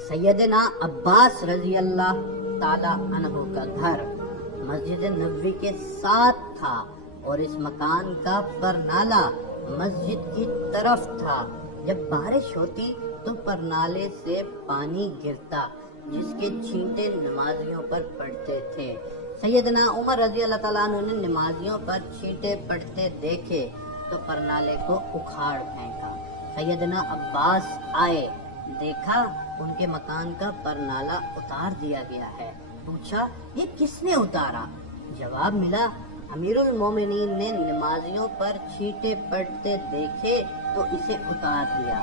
सैयदना अब्बास रजी अल्लाह ताला अन्हु का घर मस्जिद नबवी के साथ था और इस मकान का परनाला मस्जिद की तरफ था। जब बारिश होती तो परनाले से पानी गिरता जिसके छींटे नमाजियों पर पड़ते थे। सैयदना उमर रजी अल्लाह ताला अन्हु ने नमाजियों पर छींटे पड़ते देखे तो परनाले को उखाड़ फेंका। सैयदना अब्बास आए, देखा उनके मकान का परनाला उतार दिया गया है। पूछा, ये किसने उतारा? जवाब मिला, अमीरुल मोमिनीन ने नमाजियों पर छींटे पड़ते देखे तो इसे उतार दिया।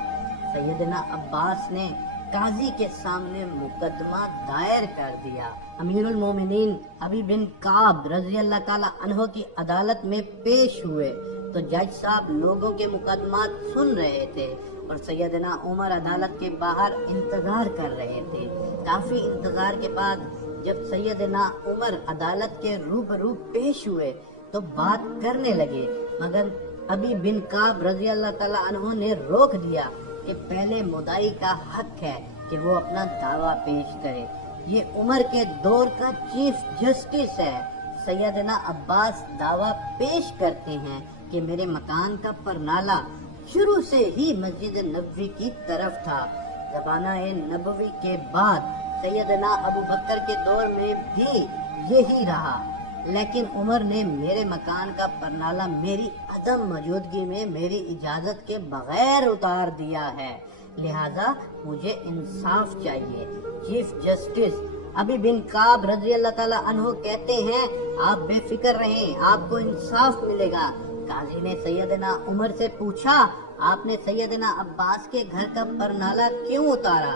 सैयदना अब्बास ने काजी के सामने मुकदमा दायर कर दिया। अमीरुल मोमिनीन अबी बिन काब रजी अल्लाह ताला अन्हो की अदालत में पेश हुए तो जज साहब लोगों के मुकदमा सुन रहे थे और सैयदना उमर अदालत के बाहर इंतजार कर रहे थे। काफी इंतजार के बाद जब सैयदना उमर अदालत के रूबरू पेश हुए तो बात करने लगे, मगर अबी बिन काब रजी अल्लाह ताला अन्हो ने रोक दिया कि पहले मुद्दाई का हक है कि वो अपना दावा पेश करे। ये उमर के दौर का चीफ जस्टिस है। सैयदना अब्बास दावा पेश करते हैं कि मेरे मकान का परनाला शुरू से ही मस्जिद नबवी की तरफ था। ज़माना-ए नबवी के बाद सैयदना अबू बकर के दौर में भी यही रहा, लेकिन उमर ने मेरे मकान का परनाला मेरी अदम मौजूदगी में मेरी इजाजत के बगैर उतार दिया है, लिहाजा मुझे इंसाफ चाहिए। चीफ जस्टिस अबी बिन काब रजी अल्लाह ताला अन्हो कहते हैं, आप बेफिक्र रहें, आपको इंसाफ मिलेगा। काजी ने सैयदना उमर से पूछा, आपने सैयदना अब्बास के घर का परनाला क्यों उतारा?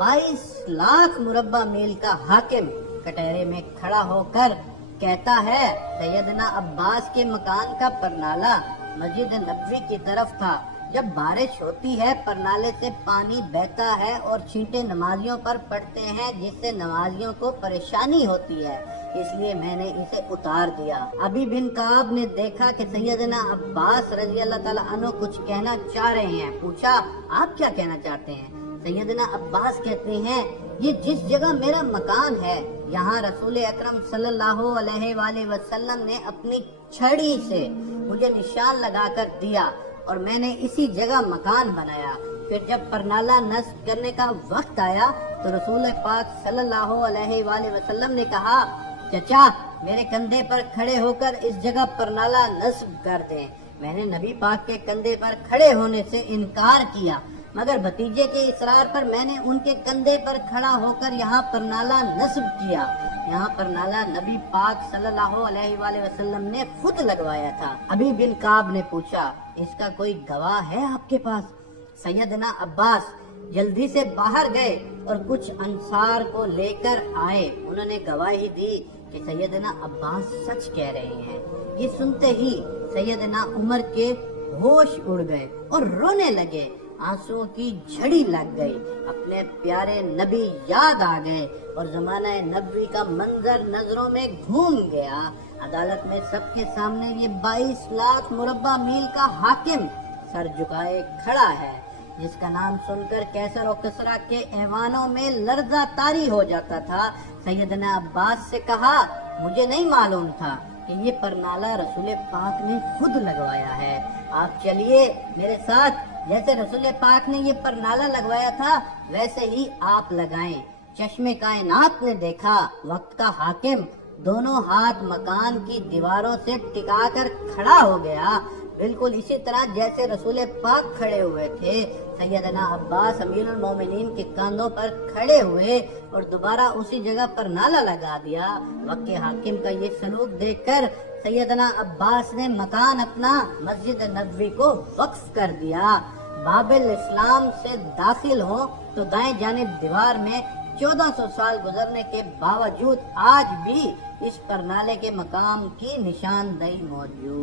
22 लाख मुरब्बा मील का हाकिम कटहरे में खड़ा होकर कहता है, सैयदना अब्बास के मकान का परनाला मस्जिद नबवी की तरफ था। जब बारिश होती है परनाले से पानी बहता है और छींटे नमाजियों पर पड़ते हैं जिससे नमाजियों को परेशानी होती है, इसलिए मैंने इसे उतार दिया। अबी बिन काब ने देखा कि सैयदना अब्बास रजी अल्लाह ताला अन्हु कुछ कहना चाह रहे हैं। पूछा, आप क्या कहना चाहते हैं? सैयदना अब्बास कहते हैं, ये जिस जगह मेरा मकान है यहाँ रसूल अकरम सल्लल्लाहु अलैहि वसल्लम ने अपनी छड़ी से मुझे निशान लगाकर दिया और मैंने इसी जगह मकान बनाया। फिर जब परनाला नस्ब करने का वक्त आया तो रसूल पाक सल्लल्लाहु अलैहि वसल्लम ने कहा, चचा मेरे कंधे पर खड़े होकर इस जगह परनाला नस्ब कर दें। मैंने नबी पाक के कंधे पर खड़े होने से इनकार किया, मगर भतीजे के इसरार पर मैंने उनके कंधे पर खड़ा होकर यहाँ परनाला नस्ब किया। यहाँ परनाला नबी पाक सल्लल्लाहु अलैहि वसल्लम ने खुद लगवाया था। अबी बिन काब ने पूछा, इसका कोई गवाह है आपके पास? सैयदना अब्बास जल्दी से बाहर गए और कुछ अंसार को लेकर आए। उन्होंने गवाही दी कि सैयदना अब्बास सच कह रहे हैं। ये सुनते ही सैयदना उमर के होश उड़ गए और रोने लगे, आंसुओं की झड़ी लग गई। अपने प्यारे नबी याद आ गए और ज़माना नबवी का मंजर नजरों में घूम गया। अदालत में सबके सामने ये 22 लाख मुरब्बा मील का हाकिम सर झुकाए खड़ा है, जिसका नाम सुनकर कैसर और किसरा के ऐवानों में लर्जा तारी हो जाता था। सैयदना अब्बास से कहा, मुझे नहीं मालूम था कि ये परनाला रसूल पाक ने खुद लगवाया है। आप चलिए मेरे साथ, जैसे रसूल पाक ने ये परनाला लगवाया था वैसे ही आप लगाएं। चश्मे कायनात ने देखा, वक्त का हाकिम दोनों हाथ मकान की दीवारों से टिकाकर खड़ा हो गया, बिल्कुल इसी तरह जैसे रसूल पाक खड़े हुए थे। सैयदना अब्बास अमीरुल मोमिनीन के कंधों पर खड़े हुए और दोबारा उसी जगह पर नाला लगा दिया। वक्त के हाकिम का ये सलूक देखकर सैयदना अब्बास ने मकान अपना मस्जिद नबवी को वक्फ कर दिया। बाबिल इस्लाम से दाखिल हो तो दाएं जानिब दीवार में 1400 साल गुजरने के बावजूद आज भी इस परनाले के मकाम की निशानदेही मौजूद।